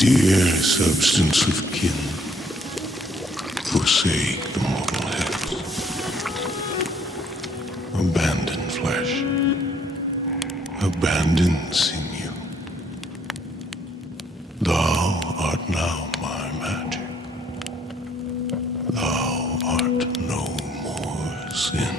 Dear substance of kin, forsake the mortal heads. Abandon flesh, abandon sinew. Thou art now my magic. Thou art no more sin.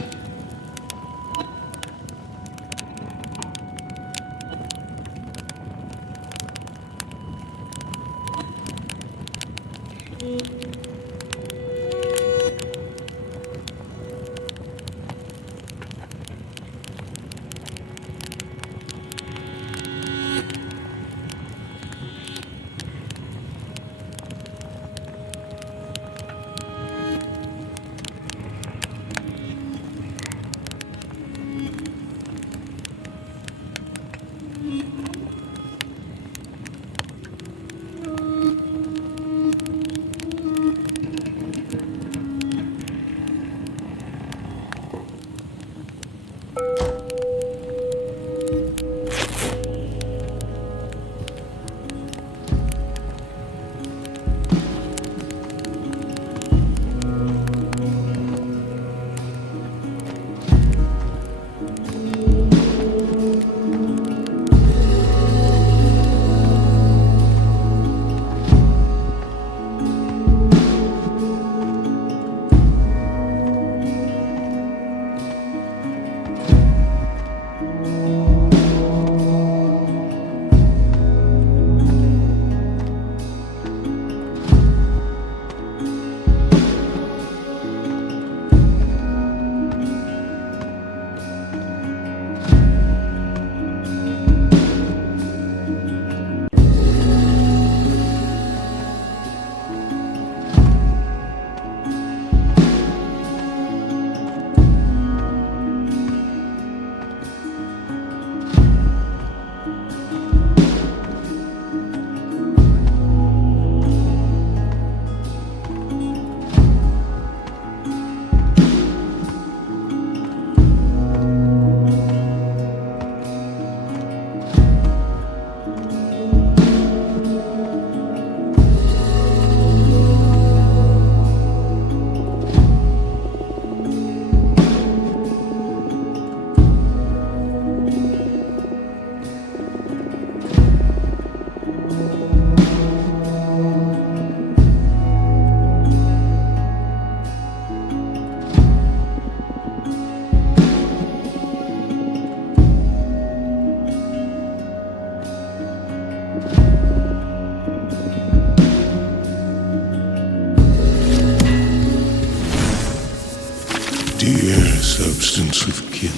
Dear substance of kin,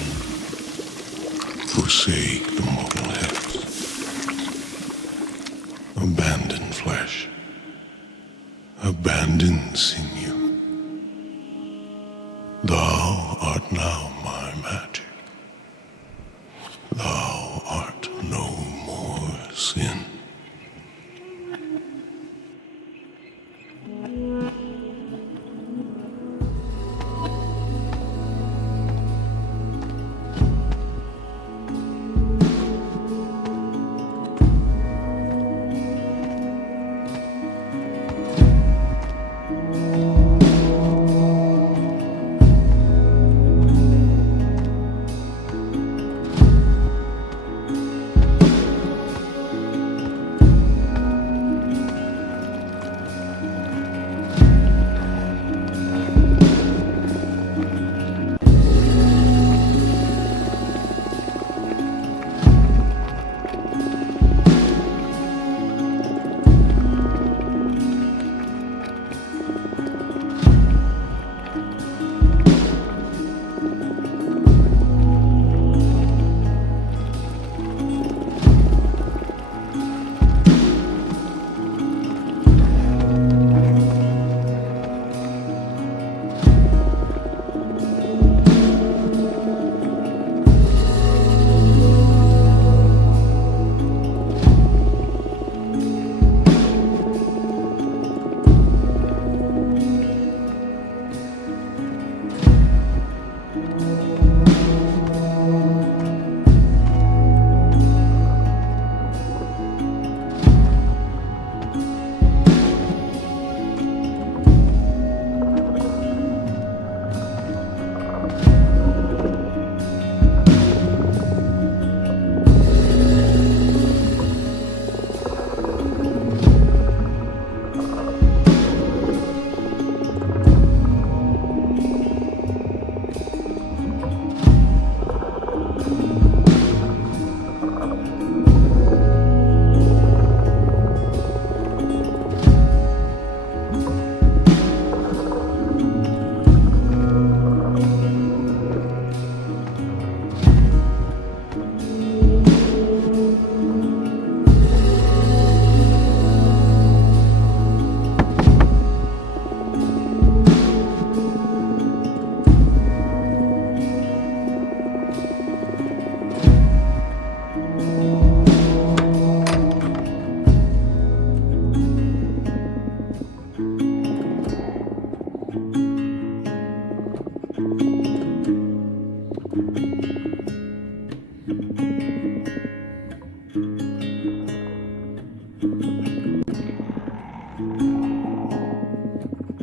forsake the mortal heads. Abandon flesh, abandon sinew. Thou art now my magic. Thou art no more sin.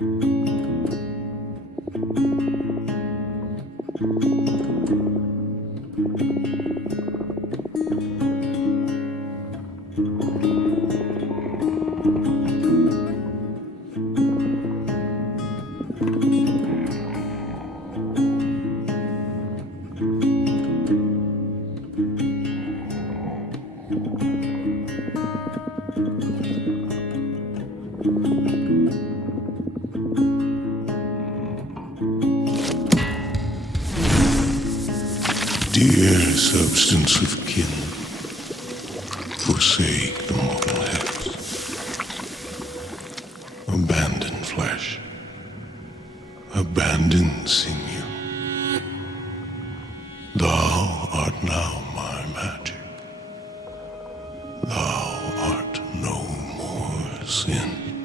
Dear substance of kin, forsake the mortal hex. Abandon flesh. Abandon sinew. Thou art now my magic. Thou art no more sin.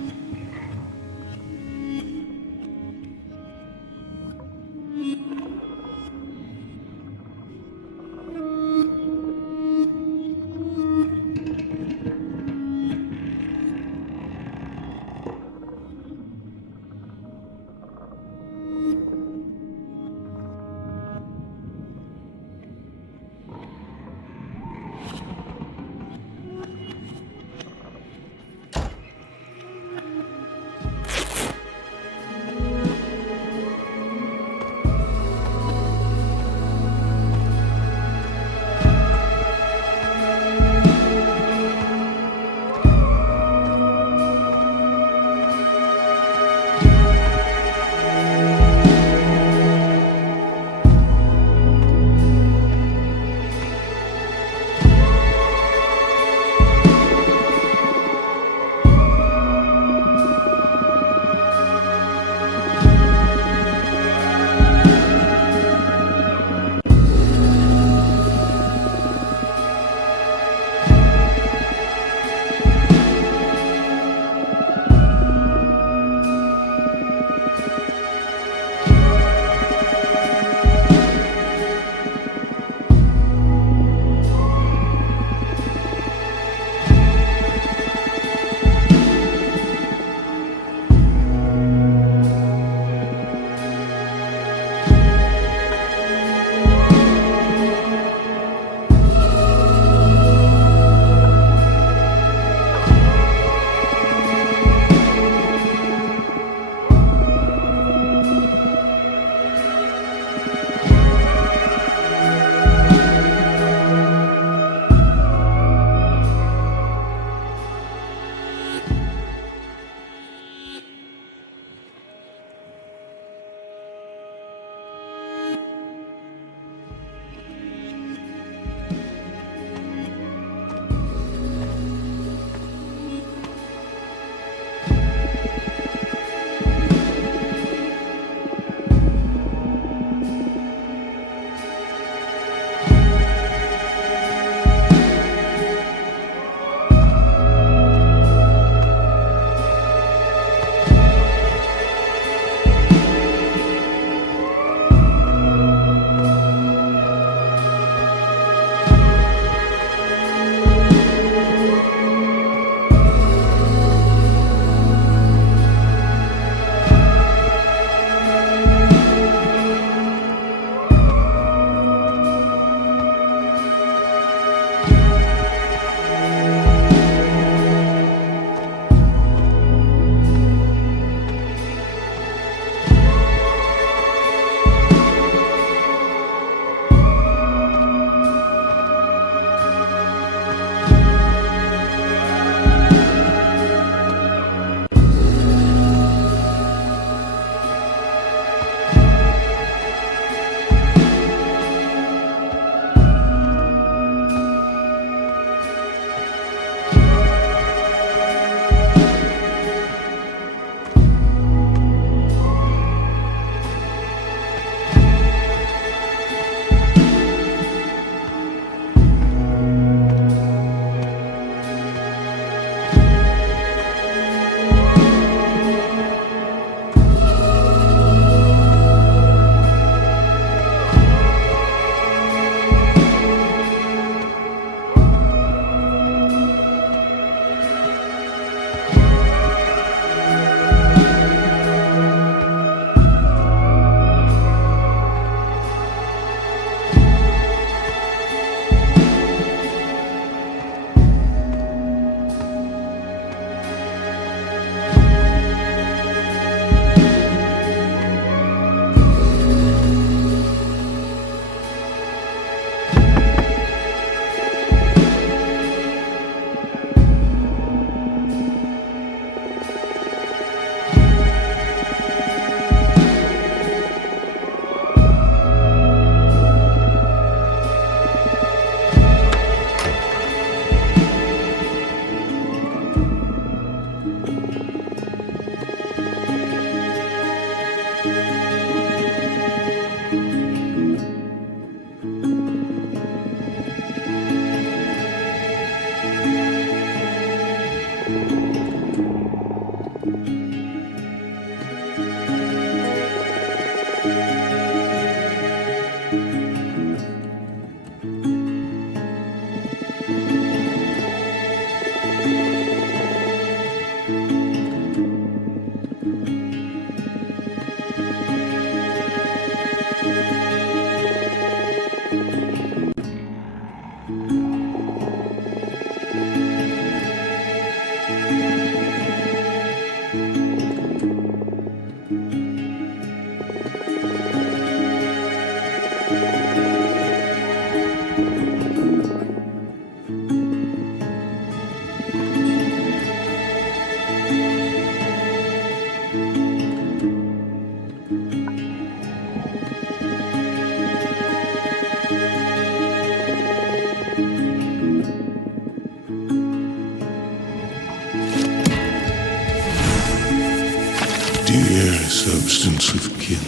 very substance of kin,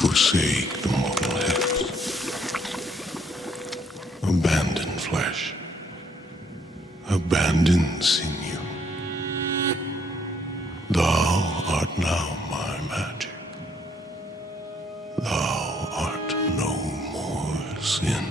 forsake the mortal hex, abandon flesh, abandon sinew. Thou art now my magic. Thou art no more sin.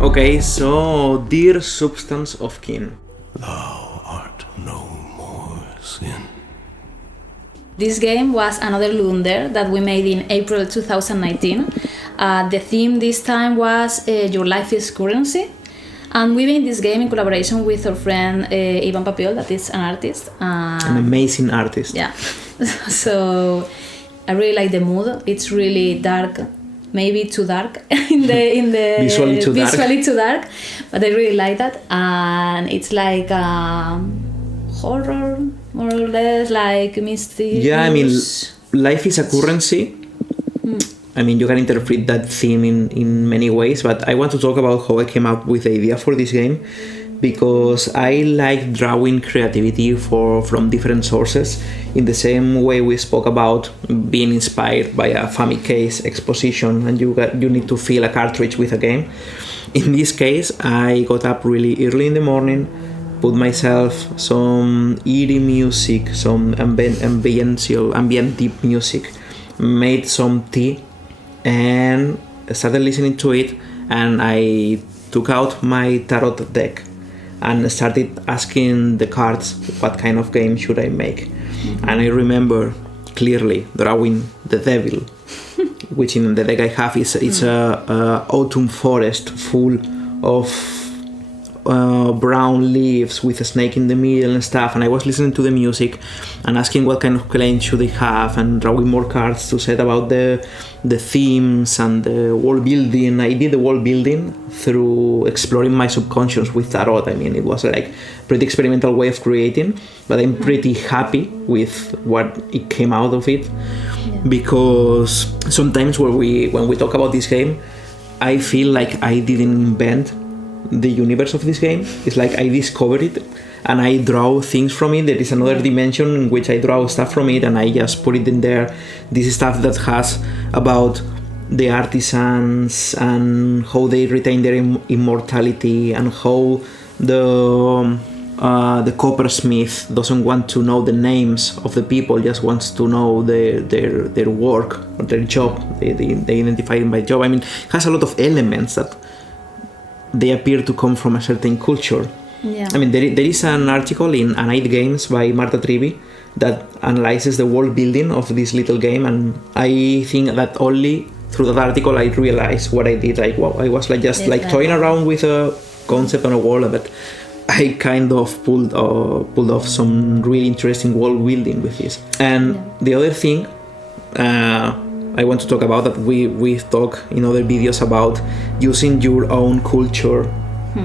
Okay, so Dear Substance of Kin. Thou art no more sin. This game was another Lunder that we made in April 2019. The theme this time was Your Life is Currency. And we made this game in collaboration with our friend Ivan Papiol, that is an artist. An amazing artist. Yeah. So I really like the mood. It's really dark, maybe too dark in the visually too dark. But I really like that. And it's like horror, more or less, like mysterious. Yeah, I mean, life is a currency. I mean, you can interpret that theme in many ways, but I want to talk about how I came up with the idea for this game, because I like drawing creativity from different sources. In the same way we spoke about being inspired by a Famicase exposition, and you need to fill a cartridge with a game. In this case, I got up really early in the morning, put myself some eerie music, some ambient deep music, made some tea, and started listening to it. And I took out my tarot deck and started asking the cards what kind of game should I make. And I remember clearly drawing the devil, which in the deck I have it's a autumn forest full of brown leaves with a snake in the middle and stuff. And I was listening to the music and asking what kind of claim should I have, and drawing more cards to set about the themes and the world building. I did the world building through exploring my subconscious with tarot. I mean, it was like pretty experimental way of creating, but I'm pretty happy with what it came out of it. Because sometimes when we talk about this game, I feel like I didn't invent the universe of this game. It's like I discovered it and I draw things from it. There is another dimension in which I draw stuff from it and I just put it in there. This is stuff that has about the artisans and how they retain their immortality, and how the coppersmith doesn't want to know the names of the people, just wants to know their work or their job. They identify them by job. I mean, it has a lot of elements that they appear to come from a certain culture. Yeah. I mean, there is an article in Anite Games by Marta Trivi that analyzes the world building of this little game, and I think that only through that article I realized what I did. Like, wow, I was like just like toying around with a concept on a wall, but I kind of pulled off some really interesting world building with this. And the other thing I want to talk about that we've talked in other videos about using your own culture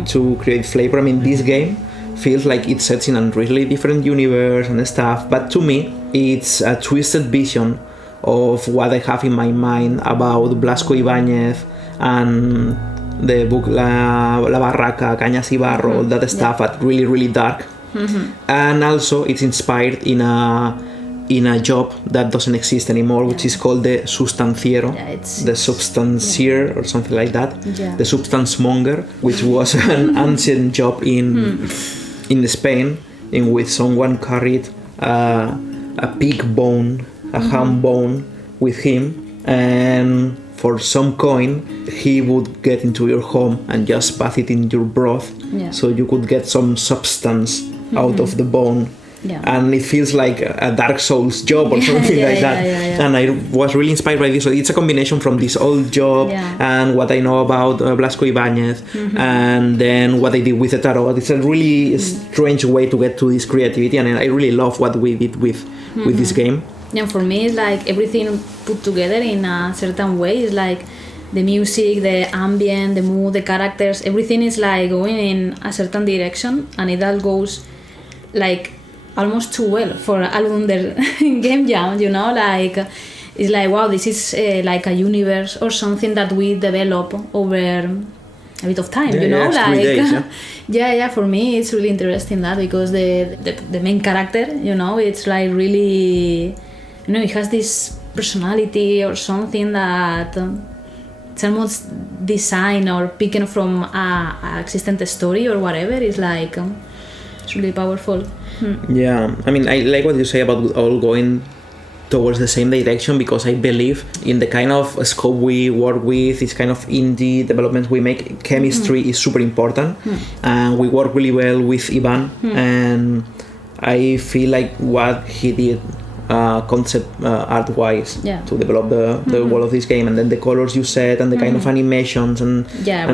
to create flavor. I mean, this game feels like it sets in a really different universe and stuff, but to me it's a twisted vision of what I have in my mind about Blasco Ibáñez and the book La Barraca, Cañas y Barro, all that stuff, but really, really dark. And also it's inspired in a job that doesn't exist anymore, which is called the sustanciero, the substancier or something like that, the substance monger, which was an ancient job in Spain, in which someone carried a pig bone, a ham bone with him, and for some coin he would get into your home and just bath it in your broth, so you could get some substance out of the bone. And it feels like a Dark Souls job or something like that. And I was really inspired by this. So it's a combination from this old job and what I know about Blasco Ibáñez, and then what I did with the tarot. It's a really strange way to get to this creativity, and I really love what we did with this game. Yeah, for me it's like everything put together in a certain way. It's like the music, the ambient, the mood, the characters, everything is like going in a certain direction, and it all goes like almost too well for album game jam, you know, like it's like, wow, this is like a universe or something that we develop over a bit of time, you know, like 3 days, for me it's really interesting that, because the main character, you know, it's like really, you know, it has this personality or something that it's almost designed or picking from a existent story or whatever. It's like it's really powerful. Yeah, I mean, I like what you say about all going towards the same direction, because I believe in the kind of scope we work with, this kind of indie developments we make. Chemistry is super important, and we work really well with Ivan, and I feel like what he did concept art-wise to develop the world of this game, and then the colors you set and the kind of animations and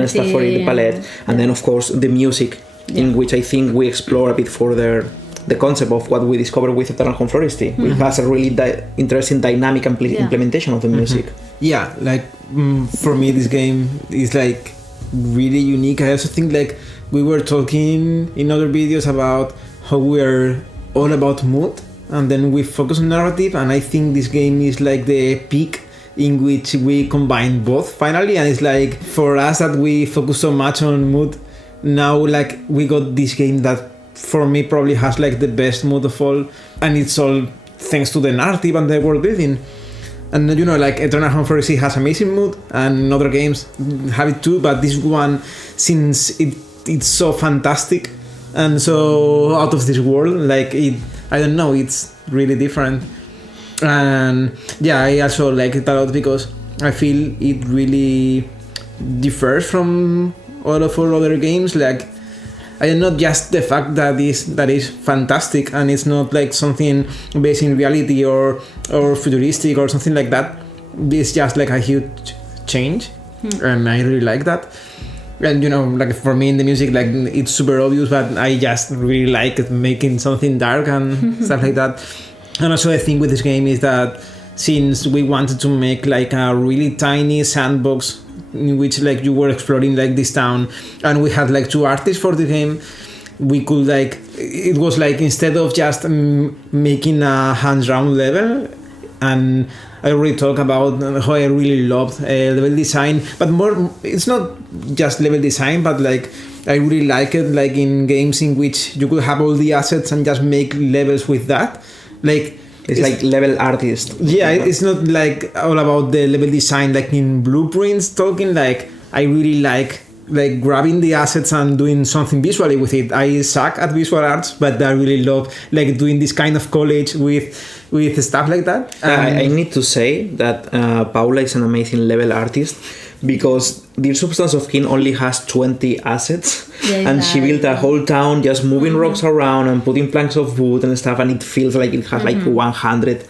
stuff for it, the palette, and then of course the music, in which I think we explore a bit further the concept of what we discovered with Eternal Home Floristry, which has a really interesting dynamic implementation of the music. Yeah, like for me this game is like really unique. I also think like we were talking in other videos about how we're all about mood, and then we focus on narrative, and I think this game is like the peak in which we combine both finally. And it's like for us that we focus so much on mood, now like we got this game that for me probably has like the best mood of all, and it's all thanks to the narrative and the world building. And like Eternal Home Fantasy has amazing mood, and other games have it too, but this one, since it's so fantastic and so out of this world, like I don't know, it's really different. And yeah, I also like it a lot because I feel it really differs from all of our other games. Like, I don't know, just the fact that is fantastic, and it's not like something based in reality or futuristic or something like that. It's just like a huge change, and I really like that. And like for me in the music, like it's super obvious, but I just really like it, making something dark and stuff like that. And also the thing with this game is that since we wanted to make like a really tiny sandbox in which like you were exploring like this town, and we had like 2 artists for the game, we could like, it was like instead of just making a hands-on level, and I already talked about how I really loved level design, but more, it's not just level design, but like I really like it like in games in which you could have all the assets and just make levels with that. Like it's like level artist. Yeah, it's not like all about the level design like in Blueprints talking. Like I really like grabbing the assets and doing something visually with it. I suck at visual arts, but I really love like doing this kind of collage with stuff like that. I need to say that Paula is an amazing level artist, because the Substance of King only has 20 assets, and she built a whole town just moving rocks around and putting planks of wood and stuff, and it feels like it has like 100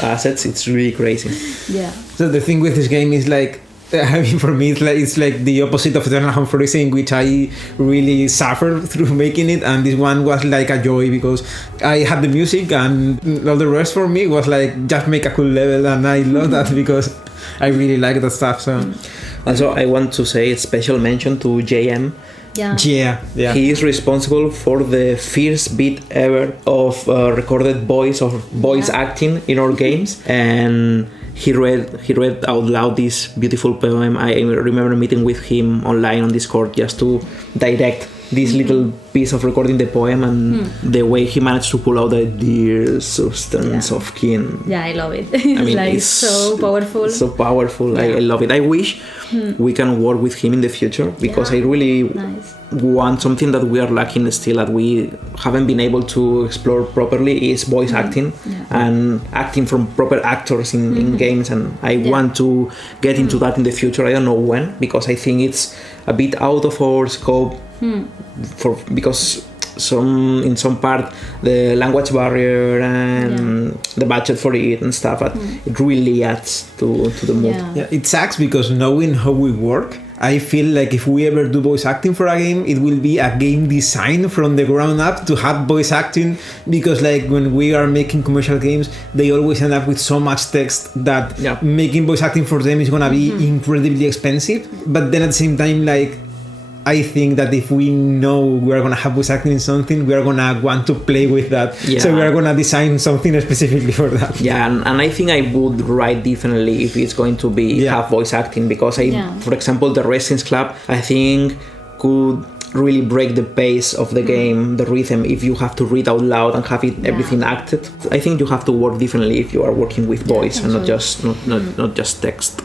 assets. It's really crazy. Yeah. So the thing with this game is like, I mean, for me, it's like the opposite of Eternal Home Fantasy, in which I really suffered through making it, and this one was like a joy because I had the music, and all the rest for me was like just make a cool level, and I love that because I really like that stuff. So also, I want to say a special mention to JM. Yeah. He is responsible for the first bit ever of recorded voice or voice acting in our games, and he read out loud this beautiful poem. I remember meeting with him online on Discord just to direct this little piece of recording the poem, and the way he managed to pull out the dear substance of kin. Yeah, I love it. I mean, like it's so powerful. So powerful. Yeah. I love it. I wish we can work with him in the future, because I really want something that we are lacking still, that we haven't been able to explore properly, is voice acting and acting from proper actors in games, and I want to get into that in the future. I don't know when, because I think it's a bit out of our scope because in some part the language barrier and the budget for it and stuff, but it really adds to the mood. Yeah, it sucks because knowing how we work, I feel like if we ever do voice acting for a game, it will be a game design from the ground up to have voice acting, because like when we are making commercial games, they always end up with so much text that making voice acting for them is gonna be incredibly expensive. But then at the same time, like, I think that if we know we're going to have voice acting in something, we are going to want to play with that. Yeah. So we are going to design something specifically for that. Yeah, and I think I would write differently if it's going to be have voice acting, because for example, the Resistance Club, I think could really break the pace of the game, the rhythm, if you have to read out loud and have it everything acted. I think you have to work differently if you are working with voice and not just text.